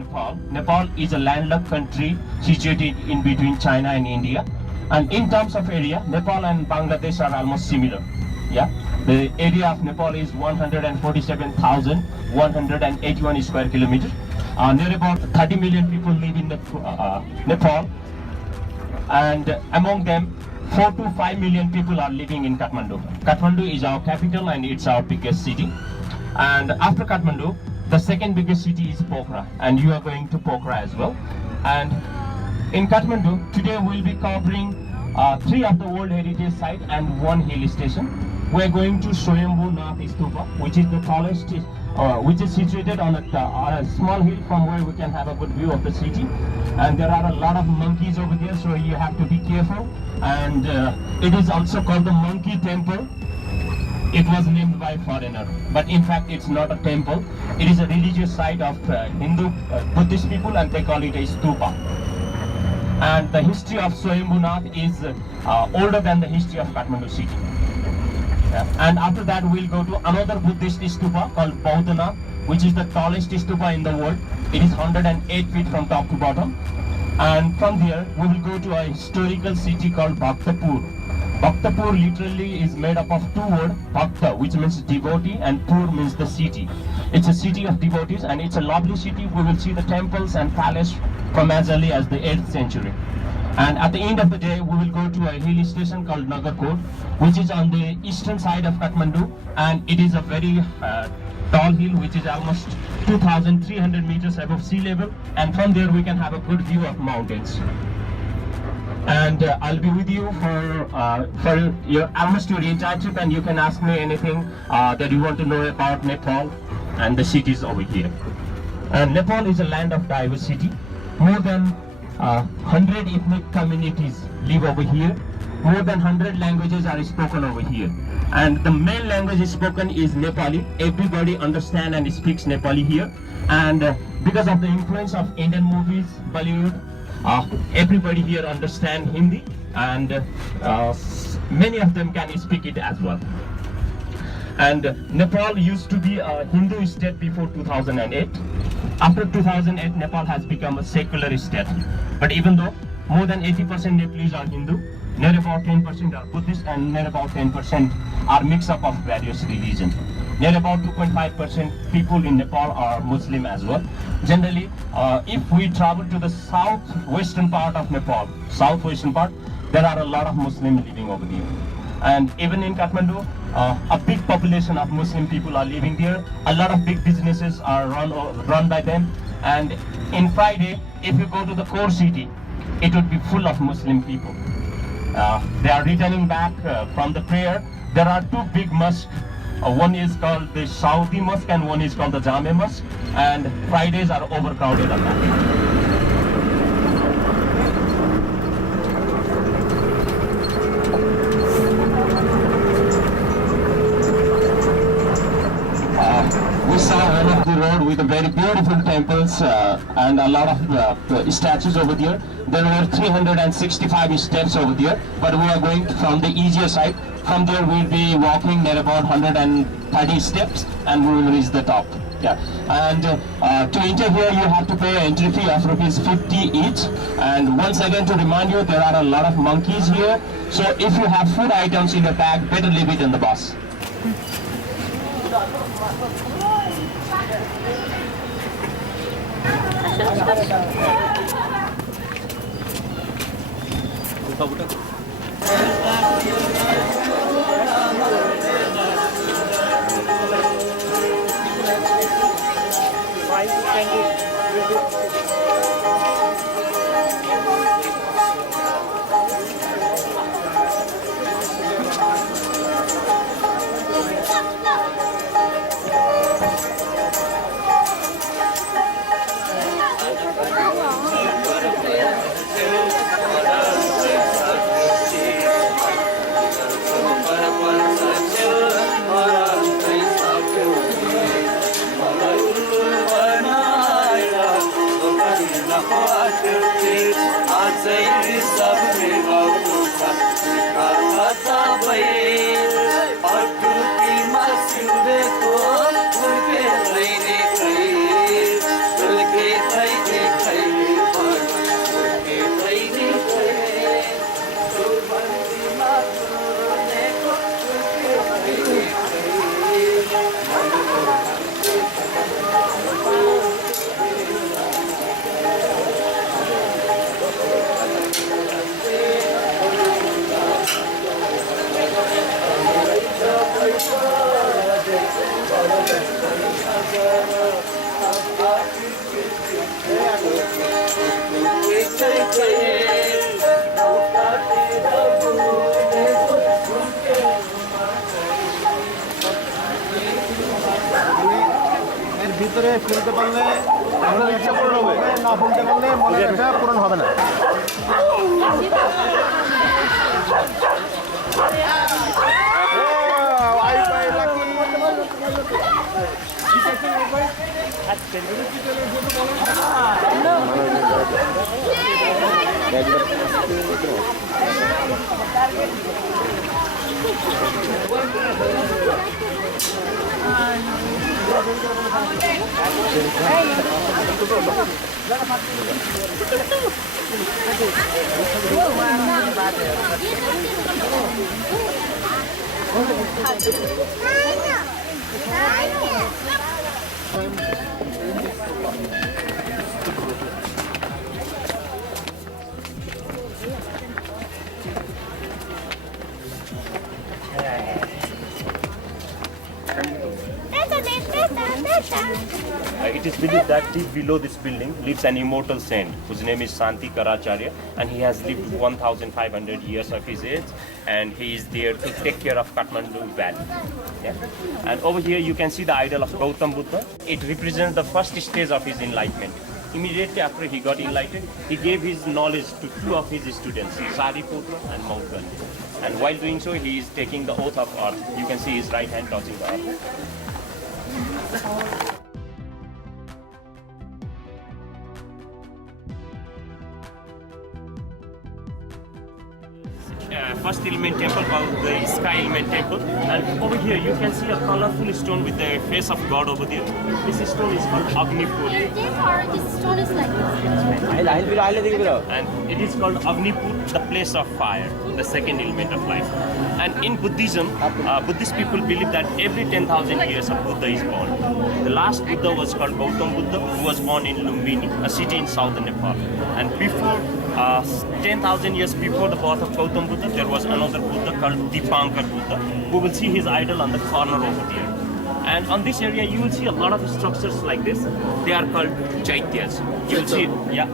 Nepal. Nepal is a landlocked country situated in between China and India. And in terms of area, Nepal and Bangladesh are almost similar. Yeah, the area of Nepal is 147,181 square kilometers. Near about 30 million people live in Nepal, and among them 4 to 5 million people are living in Kathmandu. Kathmandu is our capital and it's our biggest city. And after Kathmandu, the second biggest city is Pokhara, and you are going to Pokhara as well. And in Kathmandu, today we'll be covering 3 of the World Heritage Sites and 1 hill station. We're going to Swayambhunath Stupa, which is the tallest, which is situated on a small hill from where we can have a good view of the city. And there are a lot of monkeys over there, so you have to be careful. And it is also called the Monkey Temple. It was named by a foreigner, but in fact it's not a temple. It is a religious site of Hindu Buddhist people, and they call it a stupa. And the history of Swayambhunath is older than the history of Kathmandu city. Yeah. And after that we'll go to another Buddhist stupa called Boudhanath, which is the tallest stupa in the world. It is 108 feet from top to bottom. And from there we will go to a historical city called Bhaktapur. Bhaktapur literally is made up of 2 words, Bhakta, which means devotee, and Pur means the city. It's a city of devotees, and it's a lovely city. We will see the temples and palace from as early as the 8th century. And at the end of the day, we will go to a hill station called Nagarkot, which is on the eastern side of Kathmandu, and it is a very tall hill, which is almost 2,300 meters above sea level, and from there we can have a good view of mountains. And I'll be with you for almost your entire trip, and you can ask me anything that you want to know about Nepal and the cities over here. And Nepal is a land of diversity. More than 100 ethnic communities live over here. More than 100 languages are spoken over here. And the main language spoken is Nepali. Everybody understands and speaks Nepali here. And because of the influence of Indian movies, Bollywood, everybody here understands Hindi, and many of them can speak it as well. And Nepal used to be a Hindu state before 2008. After 2008, Nepal has become a secular state. But even though more than 80% Nepalese are Hindu, near about 10% are Buddhist, and near about 10% are mix-up of various religions. Near about 2.5% people in Nepal are Muslim as well. Generally, if we travel to the southwestern part of Nepal, there are a lot of Muslims living over there. And even in Kathmandu, a big population of Muslim people are living there. A lot of big businesses are run by them. And in Friday, if you go to the core city, it would be full of Muslim people. They are returning back from the prayer. There are 2 big mosques. One is called the Saudi Mosque and one is called the Jame Mosque. And Fridays are overcrowded on that. We saw one of the road with a very beautiful temples and a lot of statues over there. There were 365 steps over there, but we are going from the easier side. From there we'll be walking near about 130 steps and we will reach the top. Yeah. And to enter here you have to pay an entry fee of ₹50 each. And once again, to remind you, there are a lot of monkeys here. So if you have food items in your bag, better leave it in the bus. Hey ভিতরে ফেলতে পারলে মনের ব্যবসা পূরণ হবে, না ফেলতে পারলে মনের ব্যবসা পূরণ হবে না। It is believed that deep below this building lives an immortal saint whose name is Santi Karacharya, and he has lived 1,500 years of his age, and he is there to take care of Kathmandu Valley. Yeah? And over here you can see the idol of Gautam Buddha. It represents the first stage of his enlightenment. Immediately after he got enlightened, he gave his knowledge to two of his students, Sariputra and Mauthan. And while doing so, he is taking the oath of earth. You can see his right hand touching the earth. First element temple called the Sky Element Temple, and over here you can see a colorful stone with the face of God over there. This stone is called Agnipur, This stone is like and it is called Agnipur, the place of fire, the second element of life. And in Buddhism, Buddhist people believe that every 10,000 years a Buddha is born. The last Buddha was called Gautam Buddha, who was born in Lumbini, a city in southern Nepal. And before 10,000 years before the birth of Gautam Buddha, there was another Buddha called Dipankar Buddha. We will see his idol on the corner over there. And on this area, you will see a lot of structures like this. They are called chaityas. You will see,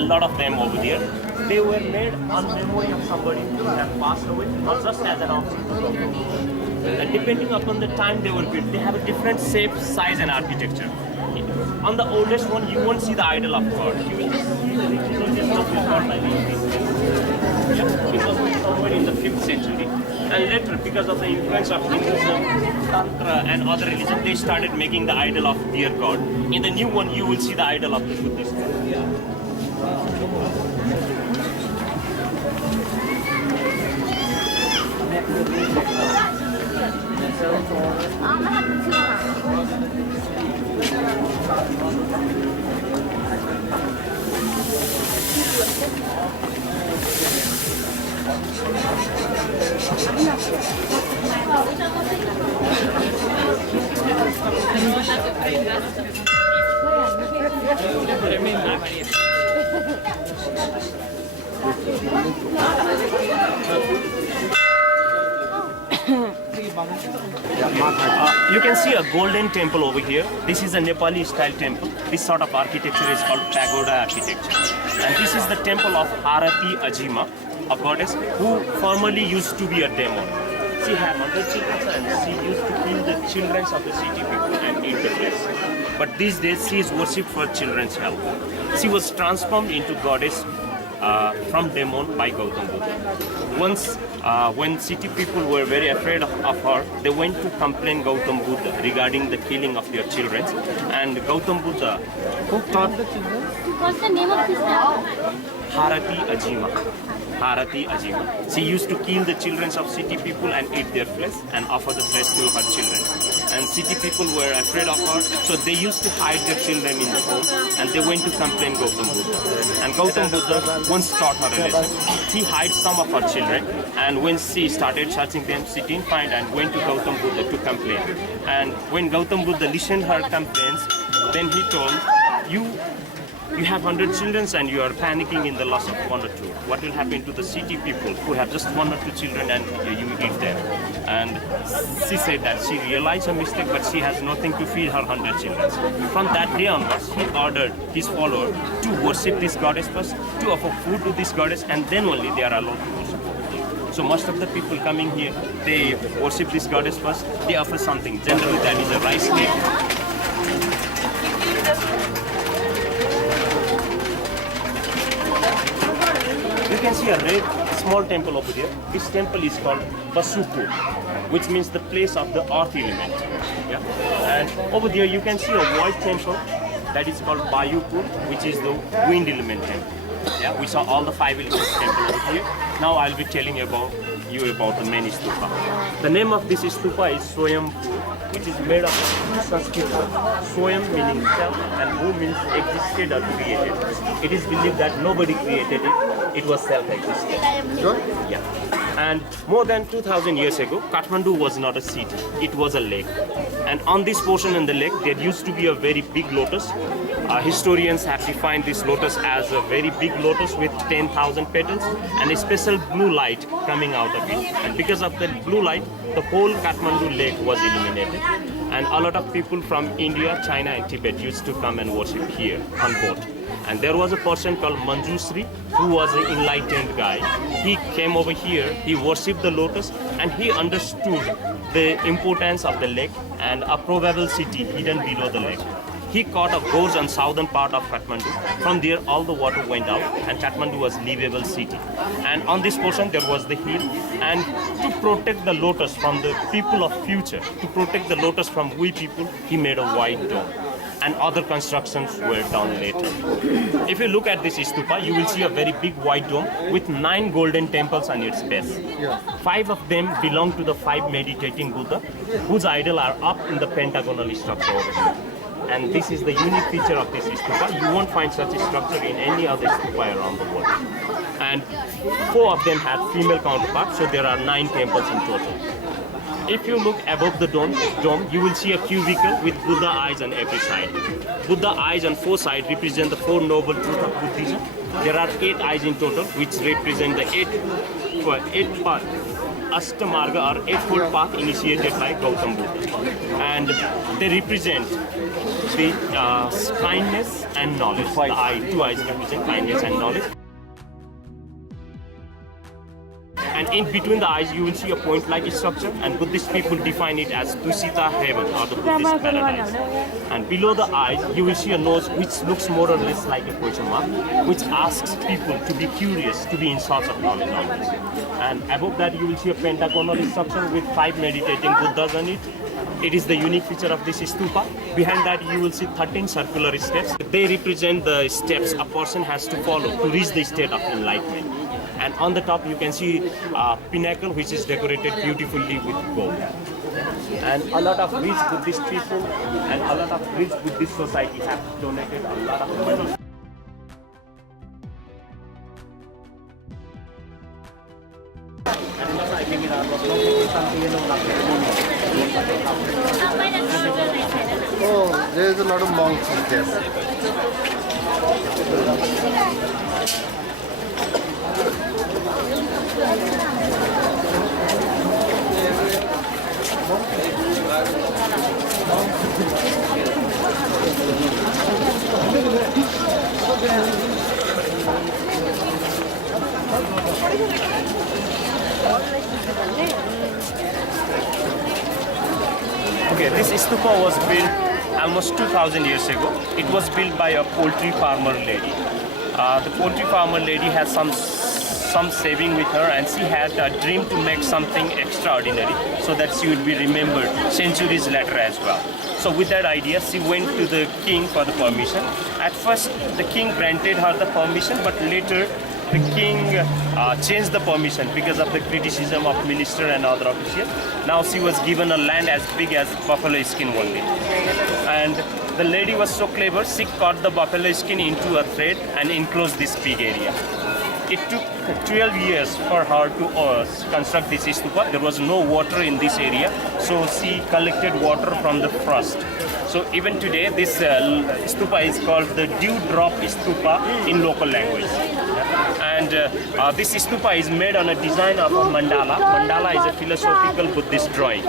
a lot of them over there. They were made on memory of somebody who had passed away, not just as an offering. And depending upon the time they were built, they have a different shape, size, and architecture. On the oldest one, you won't see the idol of God. You will just see the representation of the God like this. It was somewhere in the 5th century. And later, because of the influence of Hinduism, Tantra, and other religions, they started making the idol of their God. In the new one, you will see the idol of the Buddhist. You can see a golden temple over here. This is a Nepali style temple. This sort of architecture is called pagoda architecture. And this is the temple of Harati Ajima, a goddess who formerly used to be a demon. She had 100 children and she used to kill the children of the city people and eat the flesh. But these days she is worshipped for children's help. She was transformed into goddess from demon by Gautam Buddha. Once, when city people were very afraid of her, they went to complain Gautam Buddha regarding the killing of their children. And Gautam Buddha, who taught the children? What's the name of this temple? Harati Ajima. Harati Ajima. She used to kill the children of city people and eat their flesh and offer the flesh to her children. And city people were afraid of her, so they used to hide their children in the home and they went to complain Gautam Buddha. And Gautam Buddha once taught her a lesson. He hid some of her children, and when she started searching them, she didn't find and went to Gautam Buddha to complain. And when Gautam Buddha listened her complaints, then he told, you have 100 children and you are panicking in the loss of 1 or 2. What will happen to the city people who have just 1 or 2 children and you eat them? And she said that she realized her mistake, but she has nothing to feed her 100 children. From that day onwards, he ordered his followers to worship this goddess first, to offer food to this goddess, and then only they are allowed to worship. So most of the people coming here, they worship this goddess first, they offer something. Generally that is a rice cake. you can see a red small temple over there. This temple is called Basupu, which means the place of the earth element. Yeah. And over there you can see a white temple that is called Bayupur, which is the wind element temple. Yeah, we saw all the 5 elements temple over here. Now I'll be telling you about the main stupa. The name of this stupa is Swayambhunath, which is made of Sanskrit word. Swayam meaning self and Bhu means existed or created. It is believed that nobody created it, it was self-existent. Yeah. And more than 2000 years ago, Kathmandu was not a city, it was a lake. And on this portion in the lake, there used to be a very big lotus. Historians have defined this lotus as a very big lotus with 10,000 petals and a special blue light coming out of it. And because of that blue light, the whole Kathmandu lake was illuminated. And a lot of people from India, China and Tibet used to come and worship here on boat. And there was a person called Manjusri who was an enlightened guy. He came over here, he worshipped the lotus and he understood the importance of the lake and a probable city hidden below the lake. He caught a gorge on southern part of Kathmandu. From there all the water went out and Kathmandu was livable city. And on this portion there was the hill, and to protect the lotus from the people of future, to protect the lotus from we people, he made a white dome. And other constructions were done later. If you look at this stupa, you will see a very big white dome with 9 golden temples on its base. 5 of them belong to the 5 meditating Buddha, whose idol are up in the pentagonal structure over here. And this is the unique feature of this stupa. You won't find such a structure in any other stupa around the world. And 4 of them have female counterparts, so there are 9 temples in total. If you look above the dome, you will see a cubicle with Buddha eyes on every side. Buddha eyes on 4 sides represent the 4 noble truths of Buddhism. There are 8 eyes in total, which represent the 8 path, Ashtamarga or 8-fold path initiated by Gautam Buddha. And they represent the kindness and knowledge. The 2 eyes represent kindness and knowledge. And in between the eyes, you will see a point-like structure, and Buddhist people define it as Tusita heaven or the Buddhist paradise. And below the eyes, you will see a nose which looks more or less like a question mark, which asks people to be curious, to be in search of knowledge on this. And above that, you will see a pentagonal structure with 5 meditating Buddhas on it. It is the unique feature of this stupa. Behind that, you will see 13 circular steps. They represent the steps a person has to follow to reach the state of enlightenment. And on the top you can see a pinnacle which is decorated beautifully with gold. And a lot of rich Buddhist people and a lot of rich Buddhist society have donated a lot of money. Oh, there's a lot of monks in there. Okay, this stupa was built almost 2000 years ago. It was built by a poultry farmer lady. The poultry farmer lady has some saving with her, and she had a dream to make something extraordinary so that she would be remembered centuries later as well. So with that idea, she went to the king for the permission. At first, the king granted her the permission, but later the king changed the permission because of the criticism of minister and other officials. Now she was given a land as big as buffalo skin only. And the lady was so clever, she cut the buffalo skin into a thread and enclosed this big area. It took 12 years for her to construct this stupa. There was no water in this area, so she collected water from the frost. So even today, this stupa is called the dewdrop stupa in local language. And this stupa is made on a design of a mandala. Mandala is a philosophical Buddhist drawing.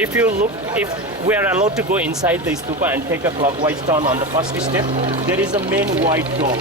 If you look, if we are allowed to go inside the stupa and take a clockwise turn on the first step, there is a main white dome.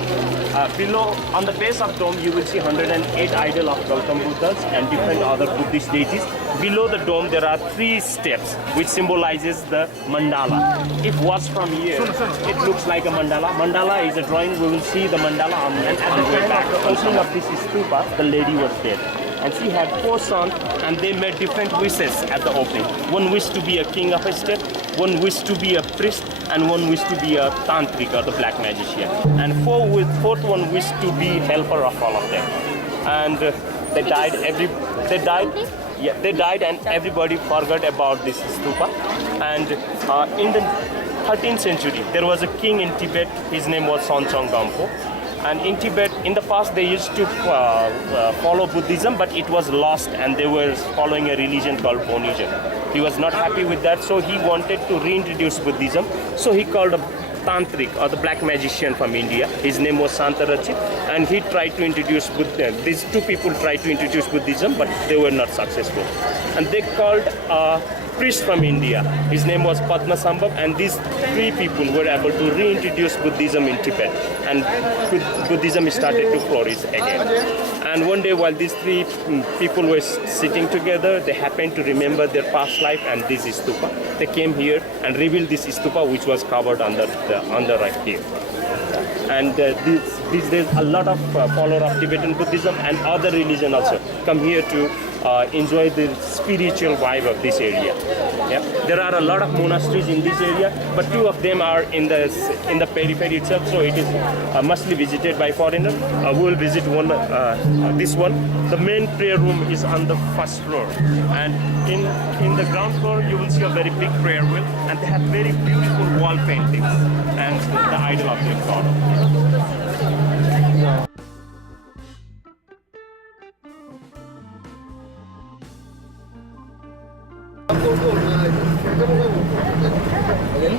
Below, on the base of dome, you will see 108 idol of Gautam Buddhas and different other Buddhist deities. Below the dome, there are 3 steps, which symbolizes the mandala. If watched from here, it looks like a mandala. Mandala is a drawing. We will see the mandala on the way back. Also, of this stupa, the lady was dead. And she had 4 sons, and they made different wishes at the opening. One wished to be a king of a state, one wished to be a priest, and one wished to be a tantric or the black magician. And fourth one wished to be helper of all of them. And they died. They died, and everybody forgot about this stupa. And in the 13th century, there was a king in Tibet. His name was Sonchong Gampo. And in Tibet, in the past, they used to follow Buddhism, but it was lost, and they were following a religion called Buddhism. He was not happy with that, so he wanted to reintroduce Buddhism. So he called a tantric or the black magician from India. His name was Santarachit, and he tried to introduce Buddhism. These 2 people tried to introduce Buddhism, but they were not successful. And they called a priest from India. His name was Padmasambhav, and these 3 people were able to reintroduce Buddhism in Tibet, and Buddhism started to flourish again. And one day, while these 3 people were sitting together, they happened to remember their past life and this stupa. They came here and revealed this stupa, which was covered under right here. And these days, a lot of followers of Tibetan Buddhism and other religion also come here to enjoy the spiritual vibe of this area. Yeah. There are a lot of monasteries in this area, but 2 of them are in the periphery itself, so it is mostly visited by foreigners. We will visit this one. The main prayer room is on the 1st floor, and in the ground floor you will see a very big prayer wheel, and they have very beautiful wall paintings and the idol of their god. Very